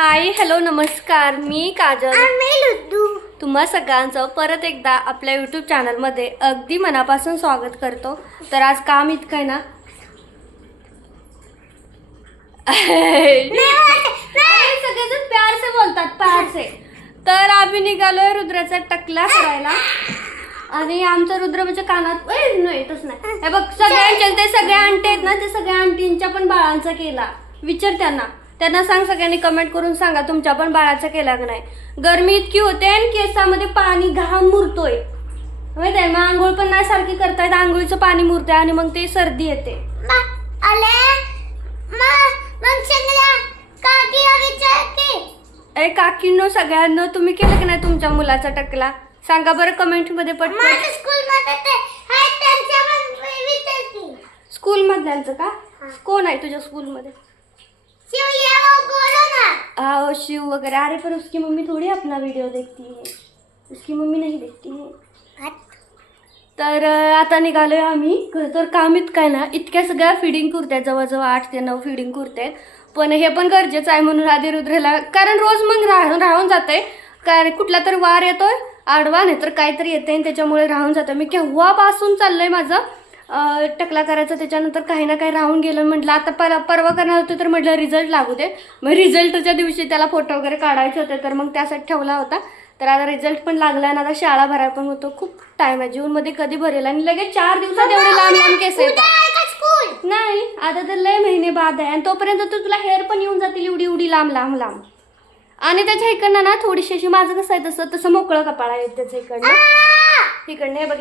Hi hello नमस्कार, मी काजल तुम्हा सगळ्यांचं परत एकदा आपल्या YouTube चॅनल मध्ये अगदी मनापासून स्वागत करतो। तर आज काम इतकं आहे ना, सगळेजण प्यार से बोलतात, प्यार से। तर आम्ही निघालोय रुद्राचा टकला करायला आणि आमचा रुद्र म्हणजे कानात नाही तस नाही हे बघ, सगळ्यांचे ते सगळे आंटी आहेत ना, ते सगळ्या आंटींच्या पण बाळांचा केला। विचार त्यांना सांग, सगळ्यांनी कमेंट करून सांगा तुमच्या पण बाळाचा केला की नाही। गरमी इतकी होते आणि केसामध्ये पाणी घाम मुरतोय, माहिती आहे, मग आंघोळ पण नाही सारखी करतायत, आंघोळीचं पाणी मुरतंय आणि मग ते सर्दी येते। अरे काकींनो, सगळ्यांना तुम्ही केलं की नाही तुमच्या मुलाचा टकला? सांगा बरं कमेंट मध्ये पटकन। स्कूल मधल्यांचं का? कोण आहे तुझ्या स्कूल मध्ये? शिव वगैरह। अरे पर उसकी मम्मी थोड़ी अपना वीडियो देखती है, उसकी मम्मी नहीं देखती है। तर आता निघालोय आम्ही। तर काम इतकं आहे ना, इतक्या सगळ्या फिडिंग कुर्त्या, जवळजवळ 8 ते 9 फिडिंग कुर्ते, पण हे पण गरजेचं आहे म्हणून आधी रुद्रला, कारण रोज मग राहून जाते, कारण कुठला तर वार येतोय आडवा, नाही तर काहीतरी येते आणि त्याच्यामुळे राहून जातं। मी केव्हापासून चाललंय माझं टकला करायचं, त्याच्यानंतर काही ना काही राहून गेलं। म्हटलं आता परवा करणार होते, तर म्हटलं रिझल्ट लागू दे, मग रिझल्टच्या दिवशी त्याला फोटो वगैरे काढायचे होते, तर मग त्यासाठी ठेवला होता। तर आता रिझल्ट पण लागला आणि आता शाळा भरायला पण होतो, खूप टाइम आहे, जून मध्ये कधी भरेल आणि लगेच 4 दिवसात एवढे लांब लांब केस येतात। नाही, आता तर लय महिने बाद आहे आणि तोपर्यंत तुला हेअर पण येऊन जातील एवढी एवढी लांब लांब लांब। आणि त्याच्या इकडनं ना थोडीशी अशी, माझं कसं आहे तसं मोकळं कपाळ आहे त्याच्या इकडनं बघ,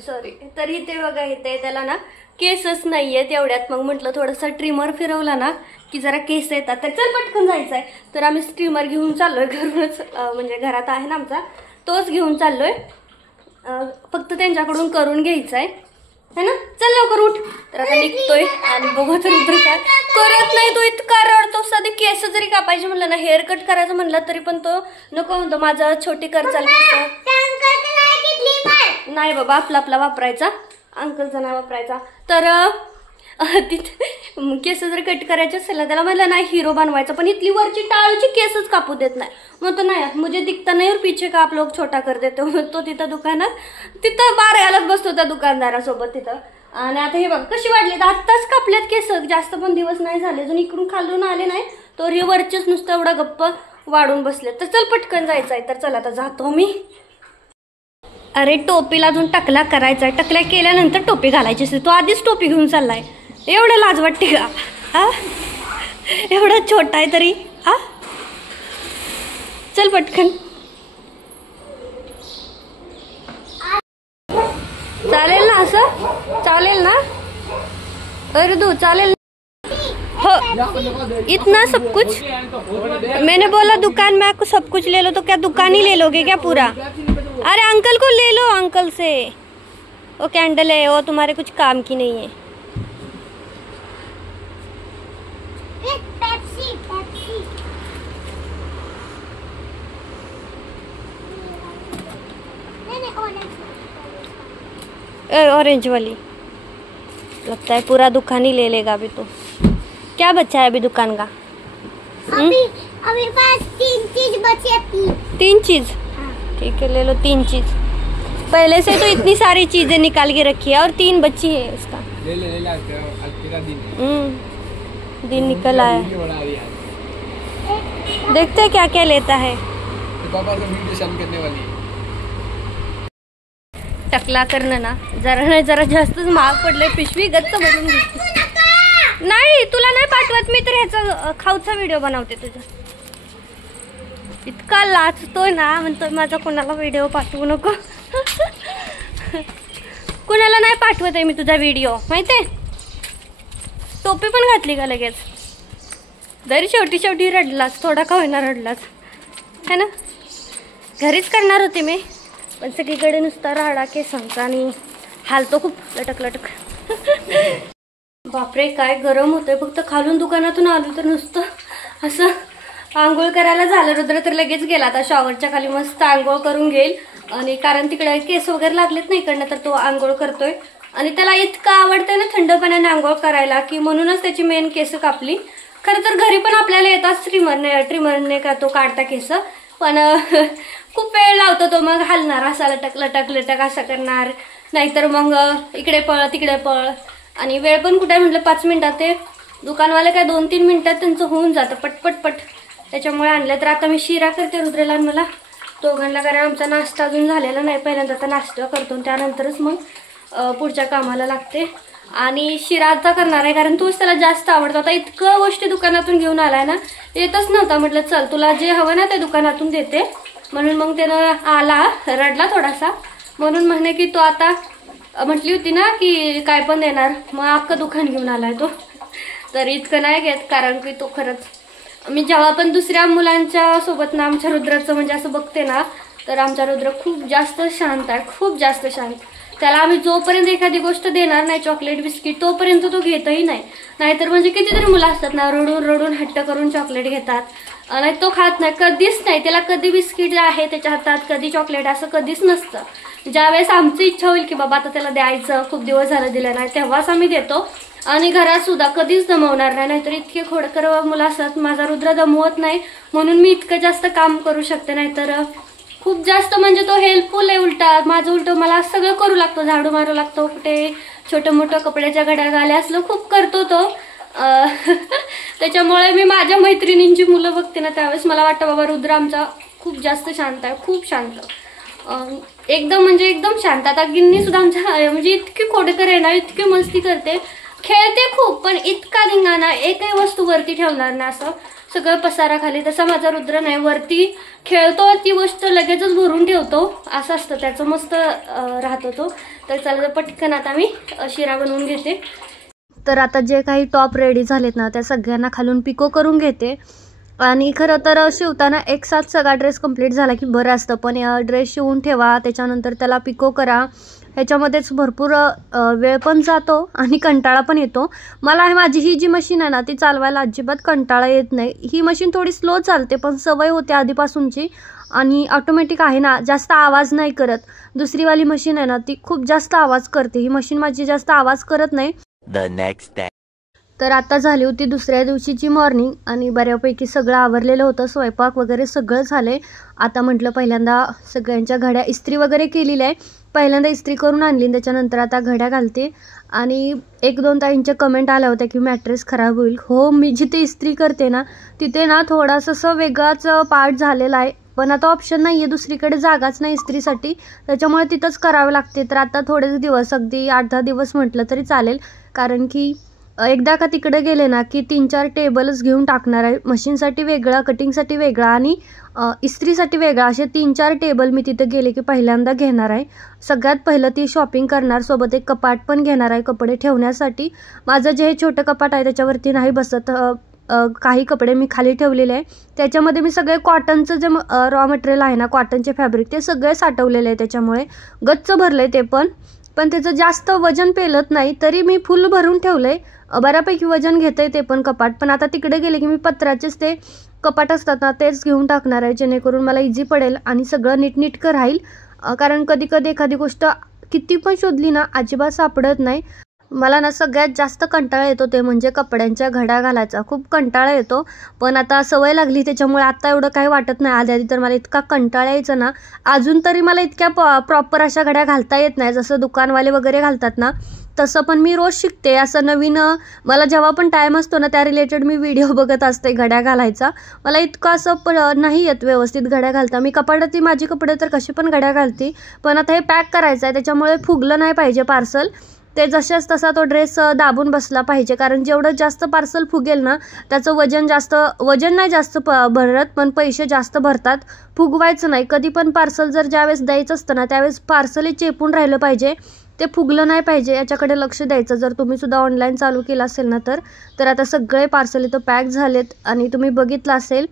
सॉरी। तरी ते बघा येते त्याला ना केसच नाहीये तेवढ्यात, मग म्हटलं थोडंसं ट्रिमर फिरवला ना की जरा केस येतात। तर चल पटकन जायचंय, तर आम्ही ट्रिमर घेऊन चाललोय घरूनच, म्हणजे घरात आहे ना आमचा, तोच घेऊन चाललोय, फक्त त्यांच्याकडून करून घ्यायचंय है ना। चल लवकर उठ। तर आता निघतोय आणि बघू तर रुद्र काय करत नाही, तो इतका रडतो। साधे केस जरी कापायचे म्हणलं ना, हेअर कट करायचं म्हणलं तरी पण तो नको म्हणतो, माझा छोटी कर चाल नाही बाबा, आपला वापरायचा, अंकलचा नाही वापरायचा। तर तिथे केस जर कट करायचे असेल ना, त्याला म्हणलं नाही हिरो बनवायचा, पण इथली वरची टाळूची केसच कापू देत नाही, मग तो नाही मुझे दिखता नहीं और पीछे का आप लोग छोटा कर देते हो। तो तिथं दुकानात तिथं बारायलाच बसतो त्या दुकानदारासोबत तिथं। आणि आता हे बघ कशी वाढली, आत्ताच कापल्यात केस, जास्त पण दिवस नाही झाले, अजून इकडून खालून आले नाही, तर हे वरचेच नुसतं एवढा गप्प वाढून बसले। तर चल पटकन जायचंय, तर चल आता जातो मी। अरे टोपीला अजून टकला करायचाय, टकल्या केल्यानंतर टोपी घालायची असते, तो आधीच टोपी घेऊन चाललाय, एवढं लाज वाटते का? एवढा छोटा आहे तरी चल पटकन। चालेल ना असं? चालेल ना? अरे दो चालेल हो, इतना सब कुछ मैंने बोला दुकान में आपको सब कुछ ले लो, तो क्या दुकान ही ले लोगे क्या पूरा? अरे अंकल को ले लो, अंकल से, वो कैंडल है, वो तुम्हारे कुछ काम की नहीं है। ऑरेंज वाली, लगता है पूरा दुकान ही ले लेगा अभी तो। क्या बचा है अभी दुकान का? अभी बस 3 चीज बची है। 3 चीज? ठीक है, ले लो 3 चीज। पहले से तो इतनी सारी चीजें निकाल के रखी है और 3 बची है उसका। दिन निकल आया, देखते क्या क्या लेता है। टकला करणं ना जरा जास्तच महाग पडलंय, पिशवी गच्च भरून घेतली। नाही तुला नाही पाठवत मी, तर ह्याचा खाऊचा व्हिडिओ बनवते तुझा। इतका लाजतोय ना, म्हणतोय माझा कोणाला व्हिडिओ पाठवू नको। कुणाला नाही पाठवत आहे मी तुझा व्हिडिओ, माहितीये। टोपी पण घातली का लगेच? जरी शेवटी रडलाच, थोडा का होईना रडलाच है ना। घरीच करणार होते मी, पण सगळीकडे नुसता राडा केसांचा आणि हालतो खूप लटक। बापरे काय गरम होतंय, फक्त खालून दुकानातून आलो तर नुसतं असं आंघोळ करायला झालं। रुद्र तर लगेच गेला, आता शॉवरच्या खाली मस्त आंघोळ करून घेईल, आणि कारण तिकडे केस वगैरे लागलेत नाही इकडनं, तर तो आंघोळ करतोय आणि त्याला इतकं आवडतं ना थंड पाण्याने आंघोळ करायला की म्हणूनच त्याची मेन केस कापली. खरं तर घरी पण आपल्याला येतात ट्रिमरने का तो काढता केस, पण खूप वेळ लावतो तो. मग हलणार असा लटक लटक लटक असं करणार, नाहीतर मग इकडे पळ तिकडे पळ, आणि वेळ पण कुठे म्हटलं 5 मिनिटात, ते दुकानवाले काय 2-3 मिनिटात त्यांचं होऊन जातं पटपट. त्याच्यामुळे आणलं. तर आता मी शिरा करते रुद्रेला आणि मला दोघांना, कारण आमचा नाश्ता अजून झालेला नाही. पहिल्यांदा आता नाश्ता करतो त्यानंतरच मग पुढच्या कामाला लागते. आणि शिराचा करणार आहे कारण तोच त्याला जास्त आवडतो. आता इतकं गोष्टी दुकानातून घेऊन आलाय ना, येतच नव्हता. म्हटलं चल तुला जे हवं ना ते दुकानातून देते, म्हणून मग त्यानं आला, रडला थोडासा, म्हणून म्हणे की तो आता म्हटली होती ना की काय पण देणार, मग अख्खं दुकान घेऊन आलाय तो. तर इतकं नाही घेत, कारण की तो खरंच, मी जेव्हा पण दुसऱ्या मुलांच्या सोबत ना आमच्या रुद्राचं म्हणजे असं बघते ना, तर आमचा रुद्र खूप जास्त शांत आहे, खूप जास्त शांत. त्याला आम्ही जोपर्यंत एखादी गोष्ट देणार नाही, चॉकलेट बिस्किट, तोपर्यंत तो घेतही नाही. नाहीतर म्हणजे कितीतरी मुलं असतात ना, रडून रडून हट्ट करून चॉकलेट घेतात, नाही तो खात नाही, कधीच नाही. त्याला कधी बिस्किट आहे त्याच्या हातात, कधी चॉकलेट, असं कधीच नसतं. ज्यावेळेस आमची इच्छा होईल की बाबा आता त्याला द्यायचं, खूप दिवस झालं दिलं नाही, तेव्हाच आम्ही देतो. आणि घरात सुद्धा कधीच दमवणार नाही. नाहीतर इतके खोडकर मुलं असतात. माझा रुद्र दमवत नाही, म्हणून मी इतकं जास्त काम करू शकते. नाहीतर खूप जास्त म्हणजे तो हेल्पफुल आहे. उलटा माझं उलटं मला सगळं करू लागतो, झाडू मारू लागतो, कुठे छोटं मोठं कपड्याच्या घड्या घाल्या असलं खूप करतो तो. त्याच्यामुळे मी माझ्या मैत्रिणींची मुलं बघते ना, त्यावेळेस मला वाटतं बाबा रुद्र आमचा खूप जास्त शांत आहे, खूप शांत, एकदम म्हणजे एकदम शांत. आता गिन्नी सुद्धा आमच्या म्हणजे इतकी खोडकर आहे ना, इतकी मस्ती करते, खेळते खूप, पण इतका धिंगाणा, एकही वस्तू वरती ठेवणार ना, असं सगळं पसारा खाली. तसा माझा रुद्र नाही, वरती खेळतो, ती गोष्ट लगेचच भरून ठेवतो, असं असतं त्याचं, मस्त राहतो तो. तर चला पटकन आता मी शिरा बनवून घेते. तर आता जे काही टॉप रेडी झालेत ना, त्या सगळ्यांना खालून पिको करून घेते. आणि खरं तर शिवताना एक साथ सगळा ड्रेस कंप्लीट झाला की बरं असतं, पण ड्रेस शिवून ठेवा, त्याच्यानंतर त्याला पिको करा, ह्याच्यामध्येच भरपूर वेळ पण जातो आणि कंटाळा पण येतो. मला माझी ही जी मशीन आहे ना, ती चालवायला अजिबात कंटाळा येत नाही. ही मशीन थोडी स्लो चालते, पण सवय होते आधीपासूनची, आणि ऑटोमॅटिक आहे ना, जास्त आवाज नाही करत. दुसरीवाली मशीन आहे ना, ती खूप जास्त आवाज करते. ही मशीन माझी जास्त आवाज करत नाही. तर आता झाली होती दुसऱ्या दिवशीची मॉर्निंग, आणि बऱ्यापैकी सगळं आवरलेलं होतं, स्वयंपाक वगैरे सगळं झाले. आता म्हटलं पहिल्यांदा सगळ्यांच्या घड्या इस्त्री वगैरे केलेल्या आहे, पहिल्यांदा इस्त्री करून आणली, त्याच्यानंतर आता घड्या घालते. आणि 1-2 ताईंच्या कमेंट आल्या होत्या की मॅट्रेस खराब होईल. हो, मी जिथे इस्त्री करते ना, तिथे ना थोडासा वेगळाच पार्ट झालेला आहे, पण आता ऑप्शन नाही आहे, दुसरीकडे जागाच नाही इस्त्रीसाठी, त्याच्यामुळे तिथंच करावं लागते. तर आता थोडेच दिवस, अगदी 8-10 दिवस म्हटलं तरी चालेल, कारण की एकदा का तिकडे गेले ना की 3-4 टेबलच घेऊन टाकणार आहे. मशीनसाठी वेगळा, कटिंगसाठी वेगळा आणि इस्त्रीसाठी वेगळा, असे 3-4 टेबल मी तिथे गेले की पहिल्यांदा घेणार आहे. सगळ्यात पहिलं ती शॉपिंग करणार, सोबत एक कपाट पण घेणार आहे कपडे ठेवण्यासाठी. माझं जे छोटं कपाट आहे त्याच्यावरती नाही बसत, काही कपडे मी खाली ठेवलेले आहे, त्याच्यामध्ये मी सगळे कॉटनचं जे रॉ मटेरियल आहे ना, कॉटनचे फॅब्रिक, ते सगळे साठवलेले आहे, त्याच्यामुळे गच्च भरले ते पण त्याचं जास्त वजन पेलत नाही, तरी मी फुल भरून ठेवलंय, बऱ्यापैकी वजन घेतंय ते पण कपाट. पण आता तिकडे गेले की मी पत्राचेच ते कपाट असतात ना, तेच घेऊन टाकणार आहे, जेणेकरून मला इझी पडेल आणि सगळं नीटनीटकं राहील. कारण कधी कधी एखादी गोष्ट किती पण शोधली ना, अजिबात सापडत नाही. मला ना सगळ्यात जास्त कंटाळा येतो ते म्हणजे कपड्यांच्या घड्या घालायचा, खूप कंटाळा येतो. पण आता सवय लागली, त्याच्यामुळे आता एवढं काही वाटत नाही. आधी तर मला इतका कंटाळा यायचा ना, अजून तरी मला इतक्या प्रॉपर अशा घड्या घालता येत नाही, जसं दुकानवाले वगैरे घालतात ना तसं. पण मी रोज शिकते, असं नवीन, मला जेव्हा पण टाईम असतो ना त्या रिलेटेड मी व्हिडिओ बघत असते घड्या घालायचा. मला इतकं असं नाही येत व्यवस्थित घड्या घालता. मी कपाटात माझी कपडे तर कशी पण घड्या घालते, पण आता हे पॅक करायचं आहे, त्याच्यामुळे फुगलं नाही पाहिजे पार्सल, ते जशाच तसा तो ड्रेस दाबून बसला पाहिजे. कारण जेवढं जास्त पार्सल फुगेल ना, त्याचं वजन नाही जास्त भरत, पण पैसे जास्त भरतात. फुगवायचं नाही कधी पण. पार्सल जर ज्यावेळेस द्यायचं असतं ना, त्यावेळेस पार्सलही चेपून राहिलं पाहिजे, ते फुगलं नाही पाहिजे, याच्याकडे लक्ष द्यायचं. जर तुम्ही सुद्धा ऑनलाईन चालू केलं असेल ना तर आता सगळे पार्सल इथं पॅक झालेत. आणि तुम्ही बघितलं असेल,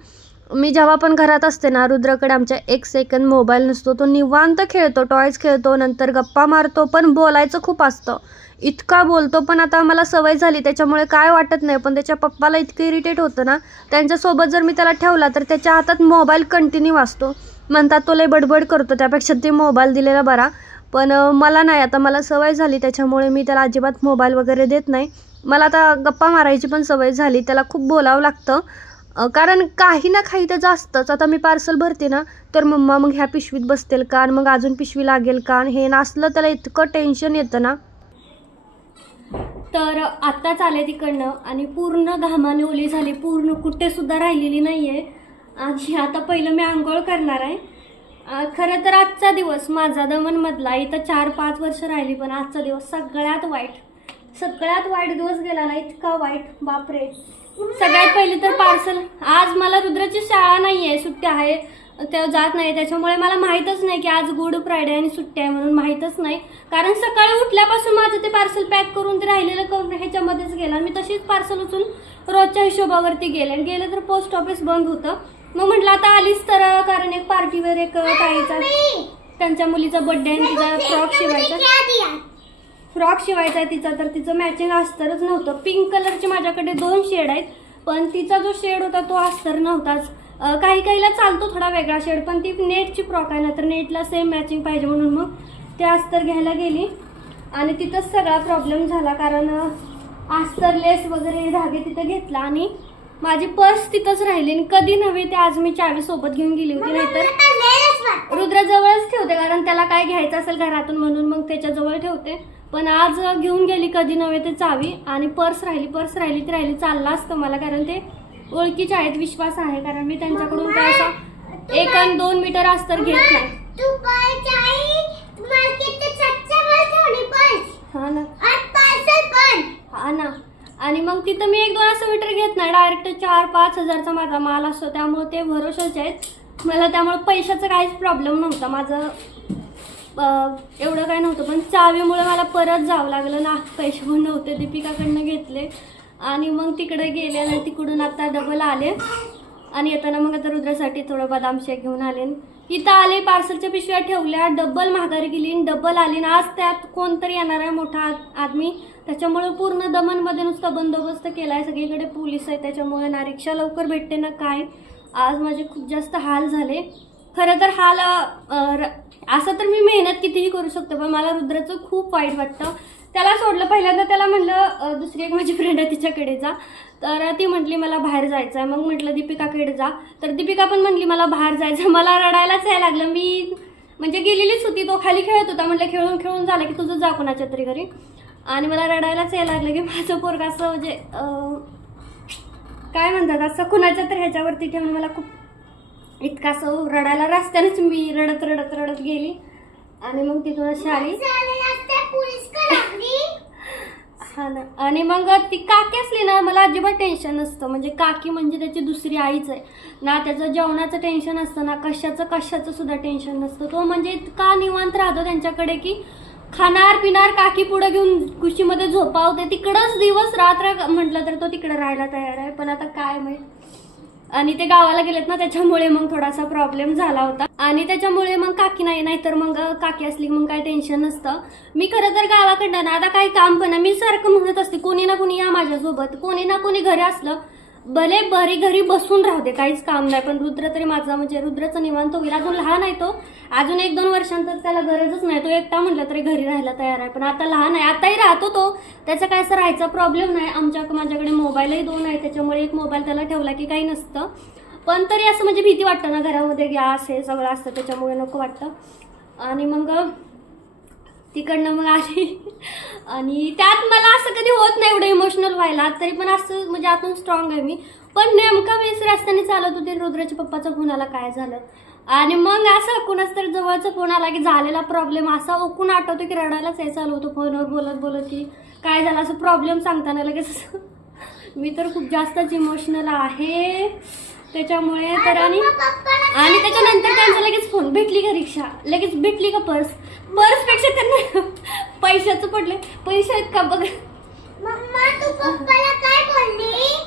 मी जेव्हा पण घरात असते ना, रुद्रकडे आमच्या 1 सेकंद मोबाईल नसतो, तो निवांत खेळतो, टॉयज खेळतो, नंतर गप्पा मारतो, पण बोलायचं खूप असतं, इतका बोलतो. पण आता मला सवय झाली, त्याच्यामुळे काय वाटत नाही. पण त्याच्या पप्पाला इतकं इरिटेट होतं ना, त्यांच्यासोबत जर मी त्याला ठेवला तर त्याच्या हातात मोबाईल कंटिन्यू असतो, म्हणतात तो लय बडबड करतो, त्यापेक्षा ते मोबाईल दिलेला बरा. पण मला नाही, आता मला सवय झाली त्याच्यामुळे मी त्याला अजिबात मोबाईल वगैरे देत नाही. मला आता गप्पा मारायची पण सवय झाली, त्याला खूप बोलावं लागतं कारण काही ना काही त्याचं असतंच. आता मी पार्सल भरते ना तर मम्मा मग ह्या पिशवीत बसतील का, मग अजून पिशवी लागेल का, हे नसलं त्याला इतकं टेन्शन येतं ना. तर आत्ताच आले तिकडनं आणि पूर्ण घामाने ओली झाली, पूर्ण कुठेसुद्धा राहिलेली नाही आहे. आणि आता पहिलं मी आंघोळ करणार आहे. खरं तर आजचा दिवस माझा दमनमधला, इथं 4-5 वर्ष राहिली, पण आजचा दिवस सगळ्यात वाईट दिवस गेला ना, इतका वाईट, बापरे. सगळ्यात पहिले तर पार्सल, आज मला रुद्राची शाळा नाही आहे, सुट्टी आहे, ते जात नाही, त्याच्यामुळे मला माहीतच नाही की आज गुड फ्रायडे आणि सुट्टी आहे म्हणून माहीतच नाही. कारण सकाळी उठल्यापासून माझं ते पार्सल पॅक करून ते राहिलेलं करून ह्याच्यामध्येच गेलं. मी तशीच पार्सल उचलून रोजच्या हिशोबावरती गेले तर पोस्ट ऑफिस बंद होतं. मग म्हटलं आता आलीच तर, कारण एक पार्टीवर एक ताईचा त्यांच्या मुलीचा बर्थडे आणि तिचा फ्रॉक शिवायचा आहे तिचा, तर तिचं मॅचिंग अस्तरच नव्हतं. पिंक कलरचे माझ्याकडे 2 शेड आहेत, पण तिचा जो शेड होता तो अस्तर नव्हताच. काहीला चालतो थोडा वेगळा शेड, पण ती नेटची फ्रॉक आहे ना, तर नेटला सेम मॅचिंग पाहिजे म्हणून मग ते अस्तर घ्यायला गेली आणि तिथंच सगळा प्रॉब्लेम झाला. कारण अस्तर लेस वगैरे धागे तिथं घेतला आणि माझी पर्स तिथंच राहिली. आणि कधी नव्हे ते आज मी चावी सोबत घेऊन गेली होती, नाहीतर रुद्राजवळच ठेवते कारण त्याला काय घ्यायचं असेल घरातून म्हणून मग त्याच्याजवळ ठेवते. पण आज घेऊन गेली कधी नव्हे ते चावी आणि पर्स राहिली चालला असतं मला, कारण ते ओळखीचे आहेत, विश्वास आहे, कारण मी त्यांच्याकडून काय असं 1 आणि 2 मीटर अस्तर घेत नाही. हा ना. आणि मग तिथं मी 1-2 असं मीटर घेत नाही, डायरेक्ट 4-5 हजारचा माझा माल असतो, त्यामुळे ते भरोशाचे आहेत मला. त्यामुळे पैशाचा काहीच प्रॉब्लेम नव्हता, माझं एवढं काही नव्हतं. पण चावीमुळे मला परत जावं लागलं ना, पैसे पण नव्हते, दीपिकाकडनं घेतले आणि मग तिकडे गेले आणि तिकडून आता डबल आले. आणि येताना मग आता रुद्रासाठी थोडं बदाम शेक घेऊन आले. इथं आले, पार्सलच्या पिशव्या ठेवल्या, डबल माघारी गेली, डबल आली ना. आज त्यात कोणतरी येणार आहे मोठा आदमी, त्याच्यामुळे पूर्ण दमनमध्ये नुसता बंदोबस्त केलाय, सगळीकडे पोलीस आहे, त्याच्यामुळे ना रिक्षा लवकर भेटते ना काय. आज माझे खूप जास्त हाल झाले. खरं तर हाल असं तर मी मेहनत कितीही करू शकतो, पण मला रुद्राचं खूप वाईट वाटतं. त्याला सोडलं पहिल्यांदा, त्याला म्हणलं दुसरी एक माझी फ्रेंड आहे तिच्याकडे जा, तर ती म्हटली मला बाहेर जायचं आहे. मग म्हटलं दीपिकाकडे जा, तर दीपिका पण म्हटली मला बाहेर जायचं. मला रडायलाच यायला लागलं. मी म्हणजे गेलेलीच होती, तो खाली खेळत होता, म्हटलं खेळून झालं की तुझं जा कोणाच्या तरी घरी. आणि मला रडायलाच यायला लागलं की माझं पोरगा असं म्हणजे काय म्हणतात असं कुणाच्या तर ह्याच्यावरती ठेवून मला खूप इतका असं रडायला, रस्त्यानेच मी रडत गेली. आणि मग तिथून अशी आली. हा ना. आणि मग ती काकी असली ना, मला अजिबात टेन्शन नसतं. म्हणजे काकी म्हणजे त्याची दुसरी आईच आहे ना. त्याचं जेवणाचं टेन्शन असतं ना, कशाचं सुद्धा टेन्शन नसतं. तो म्हणजे इतका निवांत राहतो त्यांच्याकडे की खाणार पिणार काकी पुढे घेऊन कुशीमध्ये झोपावते, तिकडंच दिवस रात्र म्हटलं तर तो तिकडे राहायला तयार आहे. पण आता काय माहित. आणि ते गावाला गेलेत ना, त्याच्यामुळे मग थोडासा प्रॉब्लेम झाला होता. आणि त्याच्यामुळे मग काकी नाही तर मग काकी असली मग काय टेन्शन नसतं. मी खरं तर गावाकडनं ना आता काही काम पण मी सारखं म्हणत असते कोणी ना कोणी या माझ्यासोबत, कोणी ना कोणी घरी असलं, भले बरी घरी बसून राहते, काहीच काम नाही. पण रुद्र तरी माझा म्हणजे रुद्रचं निवांत होईल. अजून लहान आहे तो, अजून 1-2 वर्षांतर त्याला गरजच नाही, तो एकटा म्हटलं तरी घरी राहायला तयार आहे. पण आता लहान आहे, आताही राहतो तो, त्याचा काय असं राहायचा प्रॉब्लेम नाही. माझ्याकडे मोबाईलही 2 आहे, त्याच्यामुळे एक मोबाईल त्याला ठेवला की काही नसतं. पण तरी असं म्हणजे भीती वाटतं ना, घरामध्ये गॅस हे सगळं असतं, त्याच्यामुळे नको वाटतं. आणि मग तिकडनं मग आली. आणि त्यात मला असं कधी होत नाही एवढं इमोशनल व्हायला, तरी पण असं म्हणजे आतून स्ट्रॉंग आहे मी. पण नेमका मी रस्त्याने चालत होते, रुद्राच्या पप्पाचा फोन आला, काय झालं. आणि मग असं कुणाच तरी जवळचा फोन आला की झालेला प्रॉब्लेम असा ओकून आठवतो की रडायलाच यायचं आलं होतं फोनवर बोलत की काय झालं असं प्रॉब्लेम सांगताना लगेच. मी तर खूप जास्तच इमोशनल आहे त्याच्यामुळे तर. आणि त्याच्यानंतर त्यांचा लगेच फोन, भेटली का रिक्षा, लगेच भेटली का पर्सपेक्षा त्यांना पैशाचं पडले, पैसे आहेत का बघ.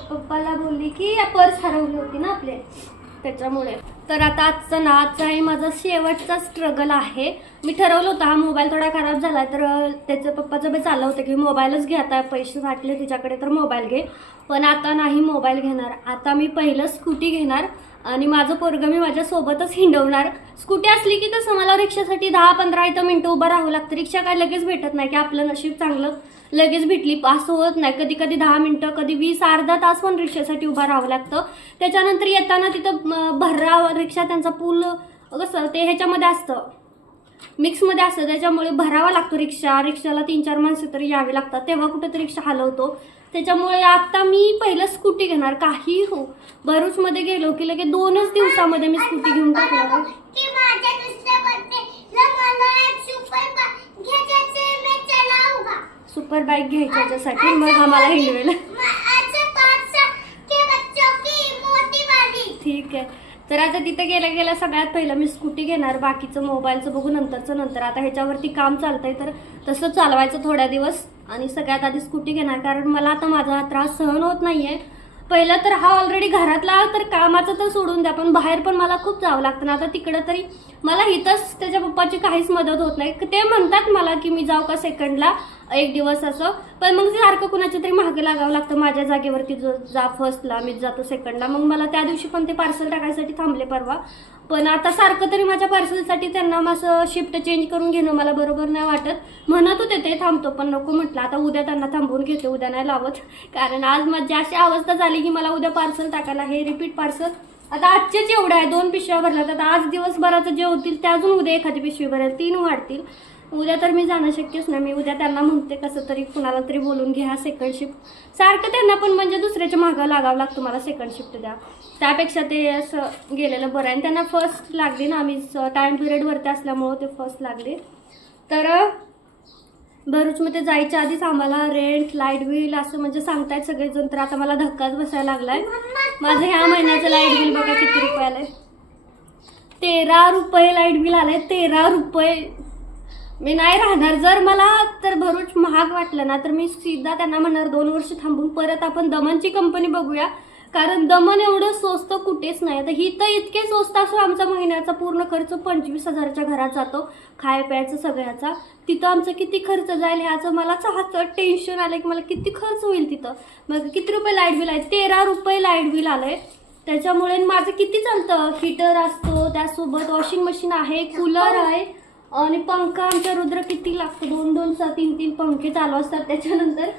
पप्पाला बोलली की पर्स हरवली होती ना आपले, त्याच्यामुळे. तर आता आजचा आहे माझा शेवटचा स्ट्रगल आहे. मी ठरवलं होतं हा मोबाईल थोडा खराब झाला तर त्याचं पप्पाचं बी चाललं होतं की मोबाईलच घे, आता पैसे साठले तुझ्याकडे तर मोबाईल घे. पण आता नाही मोबाईल घेणार, आता मी पहिलं स्कूटी घेणार आणि माझं पोरगं मी माझ्या सोबतच हिंडवणार. स्कूटी असली की कसं मला रिक्षासाठी 10-15 इथं मिनिटं उभं राहावं लागतं. रिक्षा काय लगेच भेटत नाही की आपलं नशीब चांगलं लगेच भेटली असं होत नाही. कधी कधी 10 मिनिटं, कधी 20 अर्धा तास पण रिक्षासाठी उभं राहावं लागतं. त्याच्यानंतर येताना तिथं भररा रिक्षा त्यांचा पूल कसं ते ह्याच्यामध्ये असतं, मिक्समध्ये असतं, त्याच्यामुळे भरावा लागतो रिक्षाला 3-4 माणसं तरी यावे लागतात, तेव्हा कुठं तरी रिक्षा हलवतो. त्याच्यामुळे आता मी पहिलं स्कूटी घेणार. काही हो, भरूचमध्ये गेलो की लगेच 2च दिवसामध्ये मी स्कूटी घेऊन टाकणार. सुपर बाईक घ्यायची त्याच्यासाठी मग आम्हाला हिंडवेल. ठीक आहे. तर आता तिथे गेल्या सगळ्यात पहिलं मी स्कूटी घेणार. बाकीचं मोबाईलचं बघू नंतर. आता ह्याच्यावरती काम चालतंय तर तसं चालवायचं थोड्या दिवस आणि सगळ्यात आधी स्कूटी घेणार. कारण मला आता माझा त्रास सहन होत नाहीये. पहिलं तर हा ऑलरेडी घरातला तर कामाचं तर सोडून द्या, पण बाहेर पण मला खूप जावं लागतं ना. आता तिकडं तरी मला इथंच त्याच्या पप्पाची काहीच मदत होत नाही. ते म्हणतात मला की मी जाऊ का सेकंडला 1 दिवस असं, पण मग सारखं कुणाच्या तरी मागे लागावं लागतं. माझ्या जागेवरती जा फर्स्टला, मीच जातो सेकंडला. मग मला त्या दिवशी पण ते पार्सल टाकायसाठी थांबले परवा. पण आता सारखं तरी माझ्या पार्सलसाठी त्यांना असं शिफ्ट चेंज करून घेणं मला बरोबर नाही वाटत. म्हणत होते ते थांबतो, पण नको म्हटलं. आता उद्या त्यांना थांबवून घेते, उद्या नाही लावत. कारण आज माझी अशी अवस्था झाली की मला उद्या पार्सल टाकायला, हे रिपीट पार्सल. आता आजचेच एवढं आहे, 2 पिशव्या भरल्यात. आता आज दिवसभराचं जे होतील ते अजून उद्या एखादी पिशवी भरेल, 3 वाढतील. उद्या तर मी जाणं शक्यच नाही. मी उद्या त्यांना म्हणते कसं तरी कुणाला तरी बोलून घ्या सेकंड शिफ्ट. सारखं त्यांना पण म्हणजे दुसऱ्याच्या मागं लागावं लागतं मला सेकंड शिफ्ट द्या. त्यापेक्षा ते असं गेलेलं बरं आहे. आणि त्यांना फर्स्ट लागली ना, आम्ही टाइम पिरियडवरती असल्यामुळं ते फर्स्ट लागले. तर भरूचमध्ये जायच्या आधीच आम्हाला रेंट, लाईट बिल असं म्हणजे सांगतायत सगळेजण. तर आता मला धक्काच बसायला लागलाय. माझं ह्या महिन्याचं लाईट बिल बघा किती रुपये आलंय. 13 रुपये लाईट बिल आलंय. 13 रुपये. मी नाही राहणार. जर मला तर भरूच महाग वाटलं ना तर मी सीधा त्यांना म्हणणार 2 वर्ष थांबून परत आपण दमनची कंपनी बघूया. कारण दमन एवढं स्वस्त कुठेच नाही. आता ही तर इतके स्वस्त असो आमचा महिन्याचा पूर्ण खर्च 25,000च्या घरात जातो, खाय प्यायचं सगळ्याचा. तिथं आमचं किती खर्च जाईल ह्याचं मलाच हाचं टेन्शन आलंय की मला किती खर्च होईल तिथं. मग किती रुपये लाईट बिल आहे? 13 रुपये लाईट बिल आलंय. त्याच्यामुळे माझं किती चालतं, हीटर असतो, त्यासोबत वॉशिंग मशीन आहे, कूलर आहे आणि पंखा. आमच्या रुद्र किती लागतं, 2-2, 3-3 पंखे चालू असतात. त्याच्यानंतर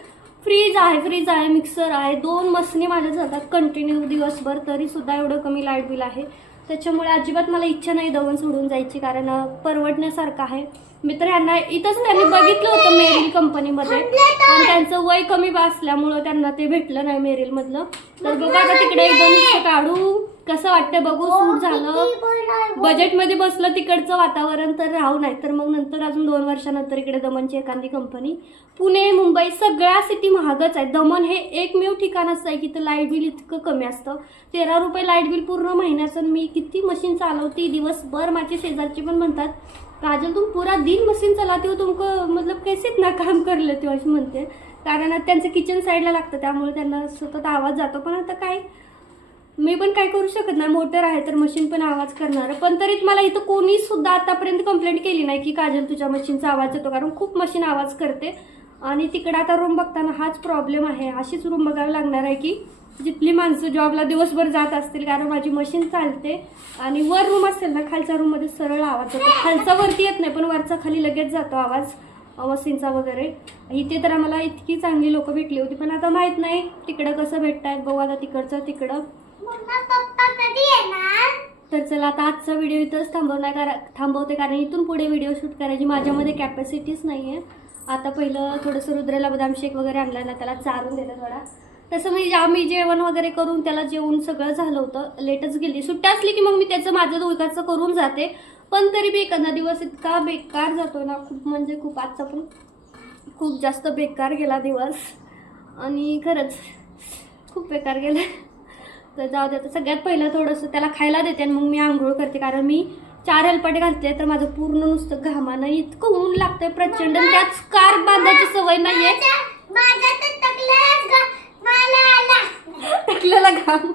फ्रीज आहे, मिक्सर आहे, 2 मशनी माझ्या जातात कंटिन्यू दिवसभर, तरी सुद्धा एवढं कमी लाईट बिल आहे. त्याच्यामुळे अजिबात मला इच्छा नाही दमन सोडून जायची, कारण परवडण्यासारखं आहे. मित्र यांना इथंच त्यांनी बघितलं होतं मेरिल कंपनीमध्ये, पण त्यांचं वय कमी असल्यामुळं त्यांना ते भेटलं नाही मेरिलमधलं. तर बघा आता तिकडे 1-2 दिवस काढू, कसं वाटतं बघू. सूट झालं, बजेटमध्ये बसलं तिकडचं वातावरण तर राहू, नाही तर मग नंतर अजून 2 वर्षानंतर इकडे दमनची एखादी कंपनी. पुणे, मुंबई सगळ्या सिटी महागच आहे. दमन हे एकमेव ठिकाण असं आहे की तर लाईट बिल इतकं कमी असतं. 13 रुपये लाईट बिल पूर्ण महिन्याचं. मी किती मशीन चालवते दिवसभर. माझी शेजारची पण म्हणतात काजल तुम पूरा दिन मशीन चलाती हो, तुमको मतलब कैसे इतना काम कर लेते हो अशी म्हणते. कारण त्यांचं किचन साईडला लागतं त्यामुळे त्यांना सतत आवाज जातो. पण आता काय, मी पण काय करू शकत नाही, मोटर आहे तर मशीन पण आवाज करणार. पण तरी मला इथं कोणी सुद्धा आतापर्यंत कंप्लेंट केली नाही की काजल तुझ्या मशीनचा आवाज येतो, कारण खूप मशीन आवाज करते. आणि तिकडे आता रूम बघताना हाच प्रॉब्लेम आहे. अशीच रूम बघावी लागणार आहे की जिथली माणसं जॉबला दिवसभर जात असतील, कारण माझी मशीन चालते. आणि वर रूम असेल ना, खालच्या रूममध्ये सरळ आवाज जातो. खालचा वरती येत नाही पण वरचा खाली लगेच जातो आवाज मशीनचा वगैरे. इथे तर आम्हाला इतकी चांगली लोक भेटली होती, पण आता माहित नाही तिकडं कसं भेटतायत. बघू आता तिकडचं तिकडं. तर चला आता आजचा व्हिडिओ इथंच थांबवते, कारण इथून पुढे व्हिडिओ शूट करायची माझ्यामध्ये कॅपॅसिटीच नाही आहे. आता पहिलं थोडंसं रुद्राला बदाम शेक वगैरे आणला ना, त्याला चारून दिलं थोडा. तसं म्हणजे आम्ही जेवण वगैरे करून त्याला जेवून सगळं झालं होतं. लेटच गेली. सुट्टी असली की मग मी त्याचं माझं दोघांचं करून जाते. पण तरी बी एखादा दिवस इतका बेकार जातो ना, खूप म्हणजे खूप. आजचा पण खूप जास्त बेकार गेला दिवस आणि खरंच खूप बेकार गेला. तर जाऊ दे. आता सगळ्यात पहिलं थोडंसं त्याला खायला देते आणि मग मी आंघोळ करते, कारण मी 4 हेलपाटे घालते तर माझं पूर्ण नुसतं घामानं इतकं ऊन लागतंय प्रचंड. त्यात स्कार्फ बांधायची सवय नाहीये. टकल्याला घाम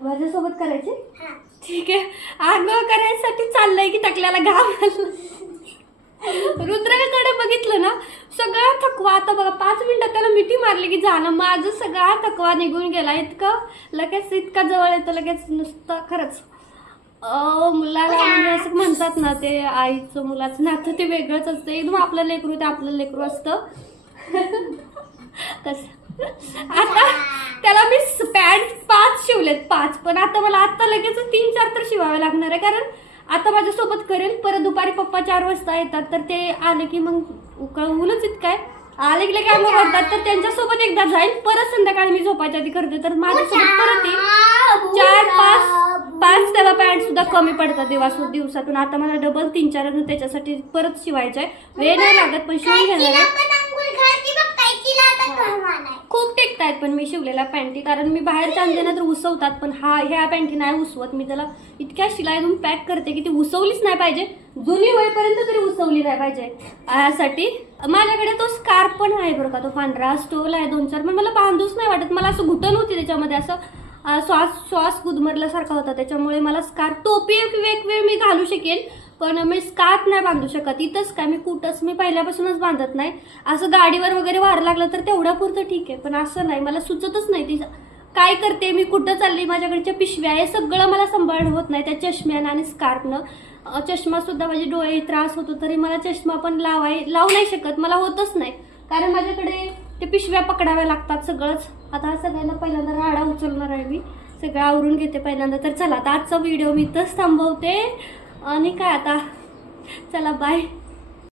माझ्यासोबत करायचे. ठीक आहे, आंघोळ करायसाठी चाललंय की टकल्याला घाम. रुद्राकडे बघितलं ना सगळा थकवा आता बघा 5 मिनिटात त्याला मिठी मारली की झालं, माझं सगळा थकवा निघून गेला. इतकं लगेच इतका जवळ येतं लगेच नुसतं. खरंच मुलाला म्हणजे असं म्हणतात ना, ते आईचं मुलाचं नातं ते वेगळंच असतं. एकदम आपलं लेकरू ते आपलं लेकरू असतं. तसं आता त्याला मी पॅन्ट 5 शिवलेत, 5. पण आता मला आता लगेच 3-4 तर शिवावे लागणार आहे, कारण आता माझ्यासोबत करेल. परत दुपारी पप्पा 4 वाजता येतात, तर ते आले की मग उलच इतकं आले की काय मग म्हणतात, तर त्यांच्यासोबत एकदा जाईल. परत संध्याकाळी मी झोपायच्या आधी करते, तर माझ्यासोबत परत येईल. 4-5 त्याला पॅन्ट सुद्धा कमी पडतात दिवसातून. आता मला डबल 3-4 त्याच्यासाठी परत शिवायचं आहे. वेळ नाही लागत पण शिवून घेणार आहे. खूप टिकतायत पण मी शिवलेल्या पॅन्टी, कारण मी बाहेरच्या आणते ना तर उसवतात, पण ह्या पॅन्टी नाही उसवत. मी त्याला इतक्या शिलाईतून पॅक करते की ती उसवलीच नाही पाहिजे, जुनी होईपर्यंत तरी उसवली नाही पाहिजे. यासाठी माझ्याकडे तो स्कार्फ पण आहे बरं का, तो पांढरा स्टोल आहे 2-4, पण मला बांधूच नाही वाटत. मला असं घुटण होती त्याच्यामध्ये, असं श्वास गुदमरल्यासारखा होता. त्याच्यामुळे मला स्कार्फ, टोपी एक वेळ मी घालू शकेल, पण मी स्कार्फ नाही बांधू शकत. इथंच काय मी कुठंच मी पहिल्यापासूनच बांधत नाही. असं गाडीवर वगैरे वार लागलं तर तेवढ्या पुरतं ठीक आहे, पण असं नाही, मला सुचतच नाही. ती काय करते मी, कुठं चालली, माझ्याकडच्या पिशव्या, हे सगळं मला सांभाळणं होत नाही त्या चष्म्यानं आणि स्कार्फनं. चष्मा सुद्धा माझे डोळे त्रास होतो, तरी मला चष्मा पण लावू नाही शकत, मला होतच नाही, कारण माझ्याकडे ते पिशव्या पकडाव्या लागतात सगळंच. आता सगळ्यांना पहिल्यांदा राडा उचलणार आहे मी, सगळं आवरून घेते पहिल्यांदा. तर चला आता आजचा व्हिडिओ मी इथंच थांबवते आणि काय आता चला बाय.